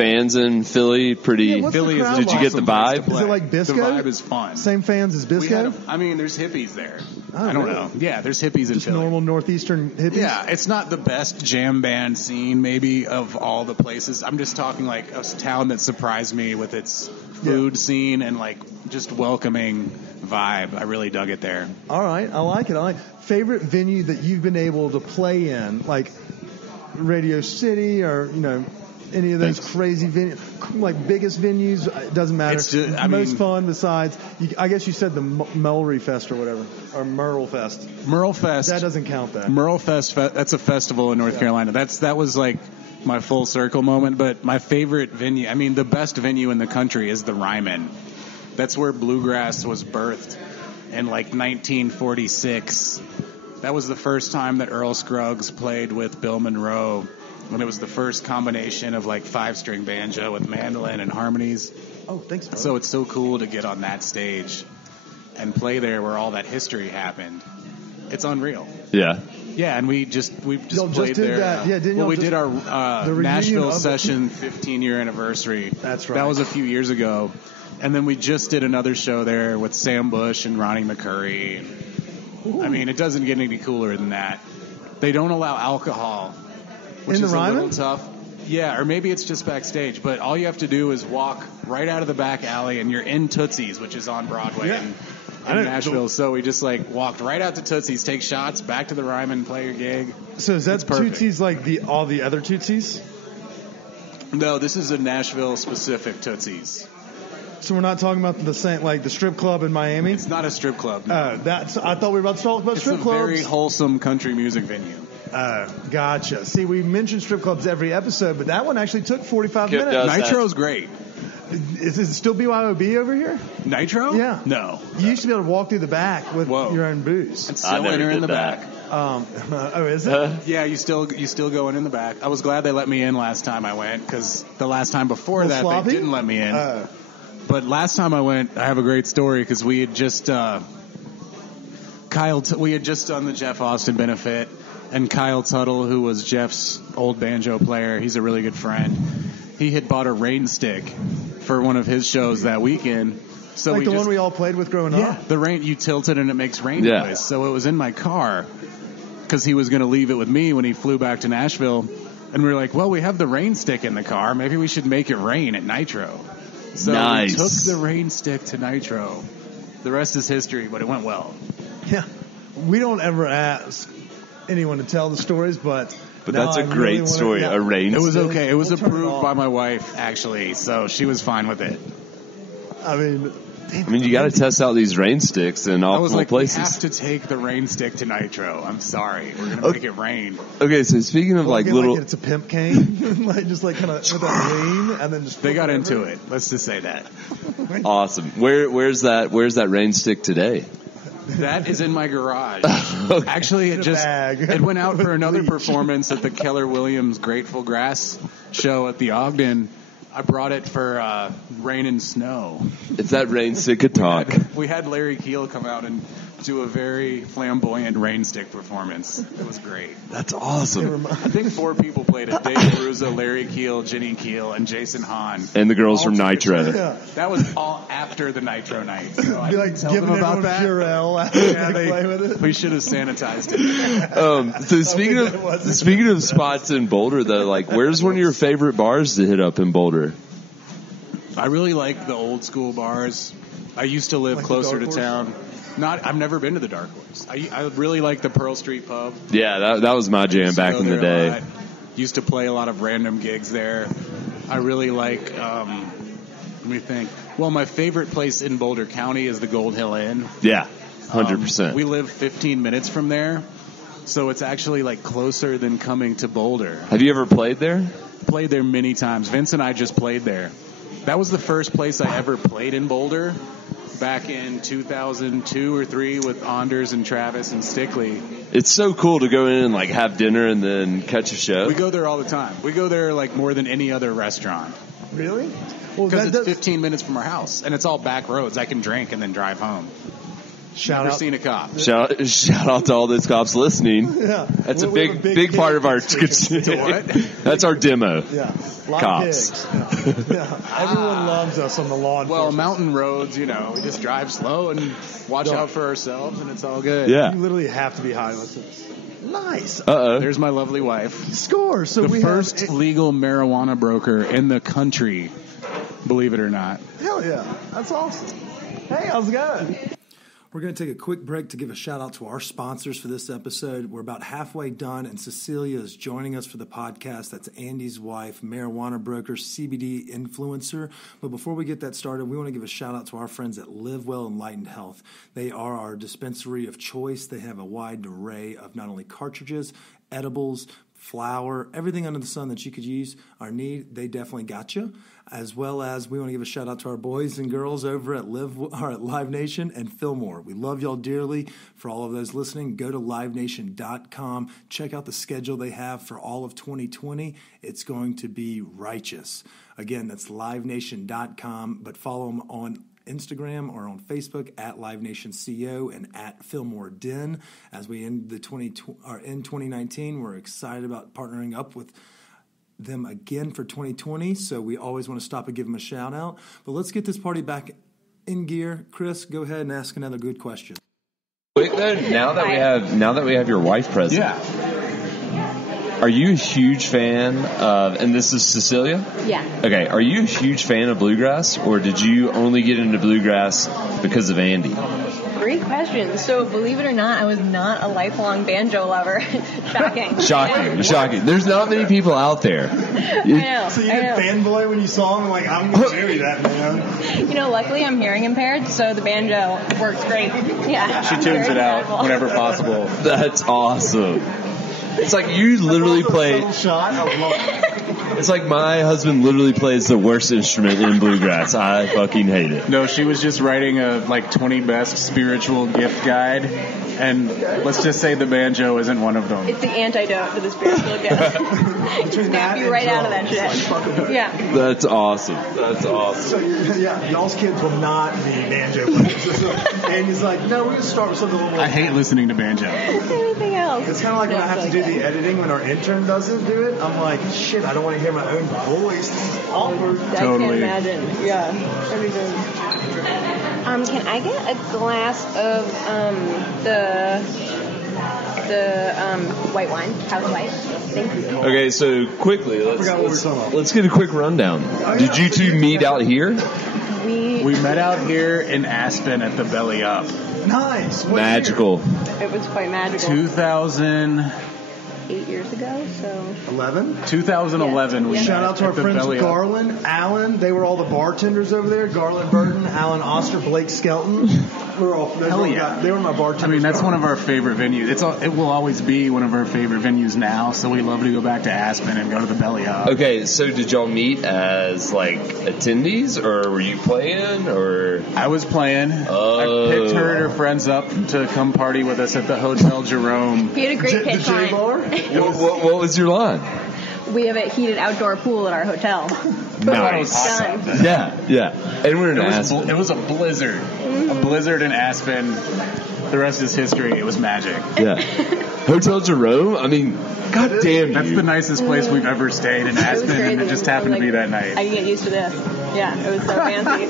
fans in Philly? Pretty. Philly is. Did you get the vibe? Is it like Bisco? The vibe is fun. Same fans as Bisco? There's hippies there. Oh, I don't really? know. Yeah, there's hippies in Just Philly. normal northeastern hippies? Yeah, it's not the best jam band scene maybe of all the places. I'm just talking like a town that surprised me with its food scene and like just welcoming vibe. I really dug it there. All right, I like it. Favorite venue that you've been able to play in, like Radio City or any of those crazy venues, like biggest venues? It doesn't matter. It's just, most fun besides, I guess you said the Melry Fest or whatever, or Merle Fest. Merle Fest. That doesn't count. That Merle Fest. That's a festival in North Carolina. That was like my full circle moment. But my favorite venue, the best venue in the country is the Ryman. That's where bluegrass was birthed in like 1946. That was the first time that Earl Scruggs played with Bill Monroe. And it was the first combination of like 5-string banjo with mandolin and harmonies. Oh, thanks, bro. So it's so cool to get on that stage and play there where all that history happened. It's unreal. Yeah. Yeah, and we just played did there. That. Yeah, didn't we did our Nashville of session 15-year anniversary. That's right. That was a few years ago. And then we just did another show there with Sam Bush and Ronnie McCurry. Ooh. It doesn't get any cooler than that. They don't allow alcohol, which in the is Ryman? a little tough. Yeah, or maybe it's just backstage. But all you have to do is walk right out of the back alley, and you're in Tootsie's, which is on Broadway in Nashville. So we just walked right out to Tootsie's, take shots, back to the Ryman, play your gig. So is that Tootsie's like all the other Tootsies? No, this is a Nashville-specific Tootsie's. So we're not talking about the same, like the strip club in Miami? It's not a strip club. No. I thought we were about to talk about strip clubs. It's a very wholesome country music venue. Gotcha. See, we mentioned strip clubs every episode, but that one actually took 45 minutes. Nitro's great. Is it still BYOB over here? Nitro? Yeah. No. You used to be able to walk through the back with your own booze. It's still in the back. Is it? Yeah, you still go in the back. I was glad they let me in last time I went, because the last time before that sloppy? they didn't let me in. But last time I went, I have a great story, because we had just we had just done the Jeff Austin benefit, and Kyle Tuttle, who was Jeff's old banjo player, he's a really good friend. He had bought a rain stick for one of his shows that weekend. So like the one we all played with growing up? Yeah, the rain, you tilt it and it makes rain noise. So it was in my car, because he was going to leave it with me when he flew back to Nashville. And we were like, well, we have the rain stick in the car. Maybe we should make it rain at Nitro. So we took the rain stick to Nitro. The rest is history, but it went well. Yeah. We don't ever ask anyone to tell the stories, but that's a great story. A rain stick. It was okay. It was approved by my wife, actually, so she was fine with it. I mean, you got to test out these rain sticks in optimal places. We have to take the rain stick to Nitro. I'm sorry. We're going to make it rain. Okay, so speaking of little... it's a pimp cane, just kind of with a rain, and then just... They got into it. Let's just say that. Awesome. Where's that rain stick today? That is in my garage. Okay. Actually, it went out for another performance at the Keller Williams Grateful Grass show at the Ogden. I brought it for rain and snow. If that rain stick could talk. We had Larry Keel come out and do a very flamboyant rain stick performance. It was great. That's awesome. I think 4 people played it. Dave Russo, Larry Keel, Jenny Keel, and Jason Hahn. And the girls from Nitro. Yeah. That was all after the Nitro night. So I didn't tell them about that. Purell after they play with it. We should have sanitized it. So speaking of spots in Boulder, though, where's one of your favorite bars to hit up in Boulder? I really like the old school bars. I used to live closer to town. I've never been to the Dark Horse. I really like the Pearl Street Pub. Yeah, that was my jam back in the day. Used to play a lot of random gigs there. I really like, let me think. Well, my favorite place in Boulder County is the Gold Hill Inn. Yeah, 100%. We live 15 minutes from there, so it's actually closer than coming to Boulder. Have you ever played there? Played there many times. Vince and I just played there. That was the first place I ever played in Boulder. Back in 2002 or 3 with Anders and Travis and Stickley. It's so cool to go in and have dinner and then catch a show. We go there all the time. We go there more than any other restaurant. Really? Because it's 15 minutes from our house, and it's all back roads. I can drink and then drive home. Never seen a cop. Shout out to all those cops listening. Yeah. That's a big part of our... To what? That's our demo. Yeah. lot Cops. of pigs. Yeah. Everyone loves us on the law enforcement. Well, mountain roads, we just drive slow and watch out for ourselves, and it's all good. Yeah. You literally have to be high. Listen. Nice. There's my lovely wife. Score. So the first legal marijuana broker in the country, believe it or not. Hell yeah. That's awesome. Hey, how's it going? We're going to take a quick break to give a shout out to our sponsors for this episode. We're about halfway done, and Cecelia is joining us for the podcast. That's Andy's wife, marijuana broker, CBD influencer. But before we get that started, we want to give a shout out to our friends at Live Well Enlightened Health. They are our dispensary of choice. They have a wide array of not only cartridges, edibles, flour, everything under the sun that you could use or need. They definitely got you. As well as we want to give a shout out to our boys and girls over at Live Nation and Fillmore. We love y'all dearly. For all of those listening, go to livenation.com. Check out the schedule they have for all of 2020. It's going to be righteous. Again, that's livenation.com, but follow them on Instagram or on Facebook at LiveNationCO and at Fillmore Den. As we end in 2019, we're excited about partnering up with them again for 2020, so we always want to stop and give them a shout out. But let's get this party back in gear. Chris, go ahead and ask another good question. Quick though, now that we have your wife present, are you a huge fan of? And this is Cecelia. Yeah. Okay, are you a huge fan of bluegrass, or did you only get into bluegrass because of Andy? Great question. So, believe it or not, I was not a lifelong banjo lover. Shocking. There's not many people out there. I know. So you didn't fanboy when you saw him and like, I'm going to marry that man. Luckily I'm hearing impaired, so the banjo works great. Yeah. She tunes it out whenever possible. That's awesome. It's like you literally play. It's like my husband literally plays the worst instrument in bluegrass. I fucking hate it. No, she was just writing a 20 best spiritual gift guide, and let's just say the banjo isn't one of them. It's the antidote to the spiritual gift. Snap you right out of that shit. Yeah. That's awesome. So y'all's kids will not be banjo players. And he's like, no, we're going to start with something a little more. I hate listening to banjo. Anything else? It's kind of like when I have to do the editing when our intern doesn't do it. I'm like, shit, I don't want to hear my own voice. It's awkward. I can't imagine. Yeah. Can I get a glass of the white wine, house white? Thank you. Okay, so quickly, let's get a quick rundown. Did you two meet out here? We met out here in Aspen at the Belly Up. Nice. Magical. It was quite magical. 8 years ago, so 2011. Yeah. We shout out to our friends Garland, Alan. They were all the bartenders over there. Garland Burton, Alan Oster, Blake Skelton. They were my bartenders. I mean, that's one of our favorite venues. It will always be one of our favorite venues now. So we love to go back to Aspen and go to the Belly Up. Okay, so did y'all meet as attendees, or were you playing? Or I was playing. Oh. I picked her and her friends up to come party with us at the Hotel Jerome. He had a great pitch line. What was your line? We have a heated outdoor pool at our hotel. Nice. Done. Yeah. And we're in Aspen. It was a blizzard. Mm-hmm. A blizzard in Aspen. The rest is history. It was magic. Yeah. Hotel Jerome? I mean, god damn you. That's the nicest place we've ever stayed in Aspen, and it just happened to be that night. I can get used to this. Yeah, it was so fancy.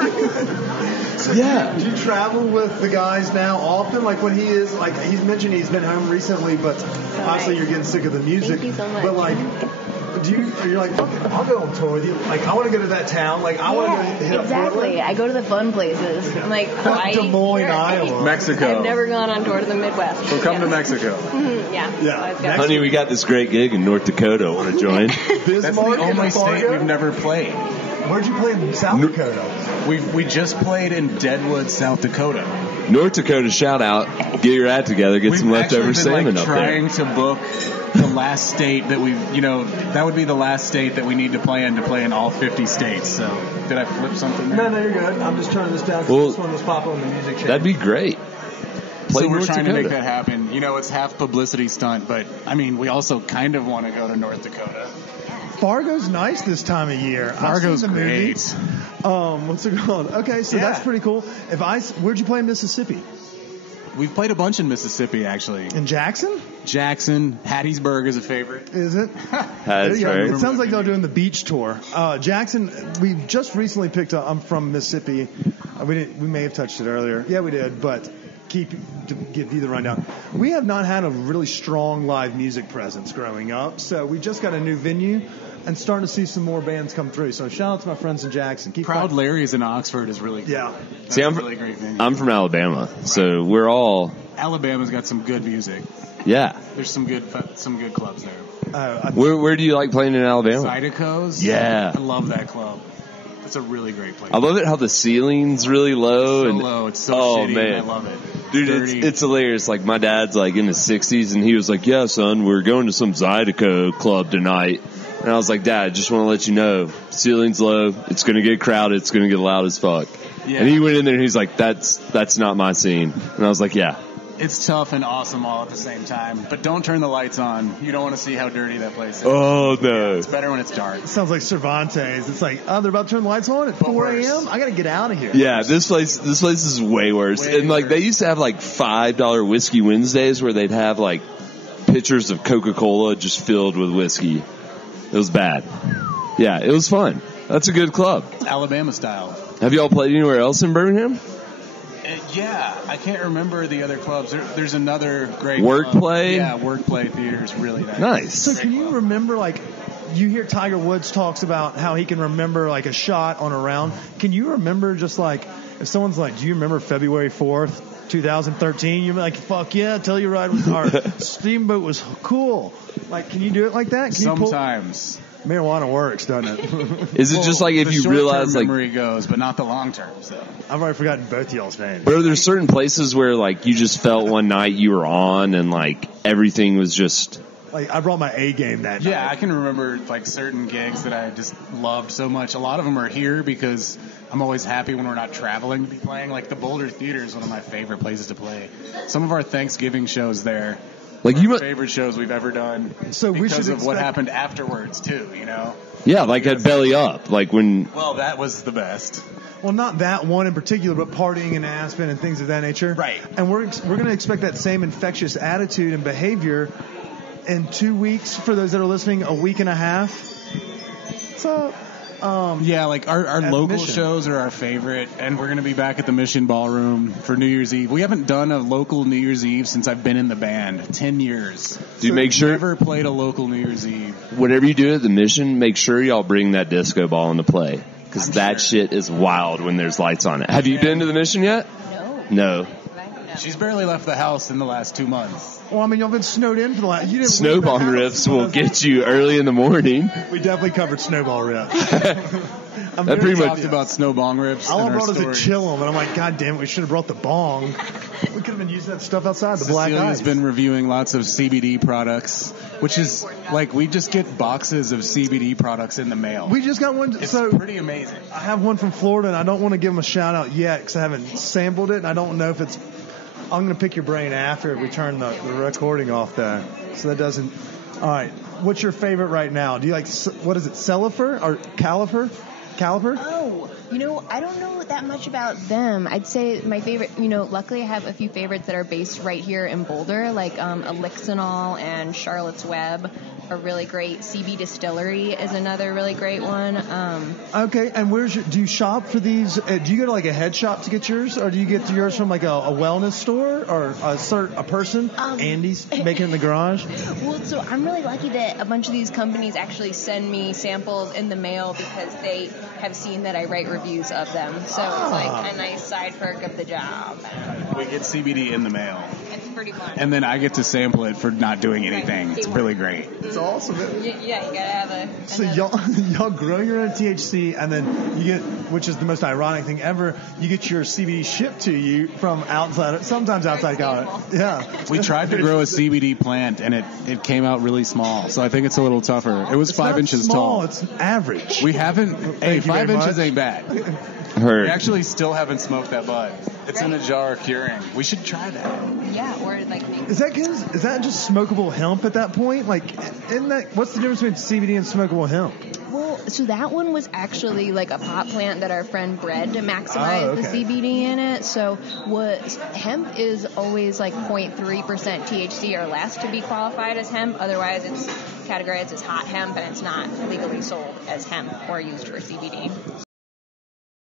So do you travel with the guys now often? Like when he is, he's mentioned he's been home recently, but obviously you're getting sick of the music. Thank you so much. But you're like, fuck it, I'll go on tour with you. Like, I want to go to that town. Like, I want to hit up Portland. I go to the fun places. I'm like, Hawaii, Des Moines, Iowa. Mexico. I've never gone on tour to the Midwest. We'll come to Mexico. Mm-hmm, yeah. Honey, we got this great gig in North Dakota. Want to join? That's the only state we've never played. Where'd you play in South Dakota? We just played in Deadwood, South Dakota. North Dakota, shout out. Get your act together. Get some leftover salmon up there. Trying to book the last state that that would be the last state that we need to play in all 50 states. So, did I flip something there? No, you're good. I'm just turning this down because this one was popping on the music channel. That'd be great. So we're trying to make that happen. It's half publicity stunt, but I mean, we also kind of want to go to North Dakota. Fargo's nice this time of year. Fargo's great. What's it called? Okay, so that's pretty cool. Where'd you play in Mississippi? We've played a bunch in Mississippi, actually. In Jackson? Jackson, Hattiesburg is a favorite. Is it? That's right. It sounds like they're doing the beach tour. Jackson, we just recently picked up. I'm from Mississippi. We may have touched it earlier. Yeah, we did, but to give you the rundown. We have not had a really strong live music presence growing up, so we just got a new venue and starting to see some more bands come through. So shout out to my friends in Jackson. Proud Larry's in Oxford is really good. Yeah. See, I'm really great venue. I'm from Alabama, so we're all. Alabama's got some good music. Yeah. There's some good clubs there. Where do you like playing in Alabama? Zydeco's. Yeah. I love that club. It's a really great place. I love it how the ceiling's really low. It's so shitty. Man. I love it. Dude, it's hilarious. Like, my dad's, like, in his 60s, and he was like, yeah, son, we're going to some Zydeco club tonight. And I was like, Dad, I just want to let you know, ceiling's low, it's going to get crowded, it's going to get loud as fuck. Yeah. And he went in there, and he's like, that's not my scene. And I was like, yeah. It's tough and awesome all at the same time. But don't turn the lights on. You don't want to see how dirty that place is. Oh, no. It's better when it's dark. It sounds like Cervantes. It's like, they're about to turn the lights on at 4 a.m.? I got to get out of here. Yeah, this place is way worse. And, like, they used to have, like, $5 Whiskey Wednesdays where they'd have, like, pitchers of Coca-Cola just filled with whiskey. It was bad. Yeah, it was fun. That's a good club. It's Alabama style. Have you all played anywhere else in Birmingham? Yeah, I can't remember the other clubs. There's another great Workplay? Yeah, Workplay Theater is really nice. Nice. So can you remember, like, you hear Tiger Woods talks about how he can remember, like, a shot on a round. Can you remember just, like, if someone's like, do you remember February 4th, 2013? You're like, fuck yeah, Telluride was our Steamboat was cool. Like, can you do it like that? Can Sometimes. Marijuana works, doesn't it? Is it just like if you realize, like, memory goes, but not the long term, so. I've already forgotten both y'all's names. But are there certain places where, like, you just felt one night you were on and, like, everything was just... Like, I brought my A game that night. Yeah, I can remember, like, certain gigs that I just loved so much. A lot of them are here because I'm always happy when we're not traveling to be playing. Like, the Boulder Theater is one of my favorite places to play. Some of our Thanksgiving shows there. Like, you favorite shows we've ever done. So we because should of what happened afterwards too, you know. Yeah, like at Belly Up, like when. Well, that was the best. Well, not that one in particular, but partying in Aspen and things of that nature. Right. And we're going to expect that same infectious attitude and behavior in 2 weeks for those that are listening. A week and a half. So. Yeah, like our local Mission. shows are our favorite, and we're going to be back at the Mission Ballroom for New Year's Eve. We haven't done a local New Year's Eve since I've been in the band, 10 years. Dude, make sure... Never played a local New Year's Eve. Whatever you do at the Mission, make sure y'all bring that disco ball into play, because that shit is wild when there's lights on it. Have you been to the Mission yet? No. She's barely left the house in the last 2 months. Well, I mean, y'all been snowed in for the last... Snowball riffs will get you early in the morning. We definitely covered snowball riffs. That pretty much talked about snowbong rips. All I brought is is a chillum, and I'm like, God damn it, we should have brought the bong. We could have been using that stuff outside, the black Cecilia's ice. been reviewing lots of CBD products, which is like we just get boxes of CBD products in the mail. We just got one. It's so pretty amazing. I have one from Florida, and I don't want to give them a shout out yet because I haven't sampled it, and I don't know if it's. I'm going to pick your brain after we turn the recording off there. So that doesn't. All right. What's your favorite right now? Do you like, what is it, Caliper or Caliper? Oh, I don't know that much about them. I'd say my favorite, luckily I have a few favorites that are based right here in Boulder, like Elixinol and Charlotte's Web are really great. CB Distillery is another really great one. Okay, and do you shop for these? Do you go to like a head shop to get yours, or do you get yours from like a wellness store or a person? Andy's making it in the garage? Well, so I'm really lucky that a bunch of these companies actually send me samples in the mail because they have seen that I write reviews of them. So it's like a nice side perk of the job. We get CBD in the mail. It's pretty fun. And then I get to sample it for not doing anything. It's really great. It's awesome. Yeah, you gotta have So y'all grow your own THC, and then you get, which is the most ironic thing ever, you get your CBD shipped to you from outside, sometimes outside Colorado. Yeah. We tried to grow a CBD plant, and it came out really small. So I think it's a little tougher. It was 5 inches small, tall. It's average. We haven't. Hey, 5 inches ain't bad. Heard. We actually still haven't smoked that bud. It's in a jar curing. We should try that. Yeah, or like Is that just smokable hemp at that point? Like, what's the difference between CBD and smokable hemp? Well, so that one was actually like a pot plant that our friend bred to maximize the CBD in it. So hemp is always like 0.3% THC or less to be qualified as hemp. Otherwise, it's categorized as hot hemp, and it's not legally sold as hemp or used for CBD.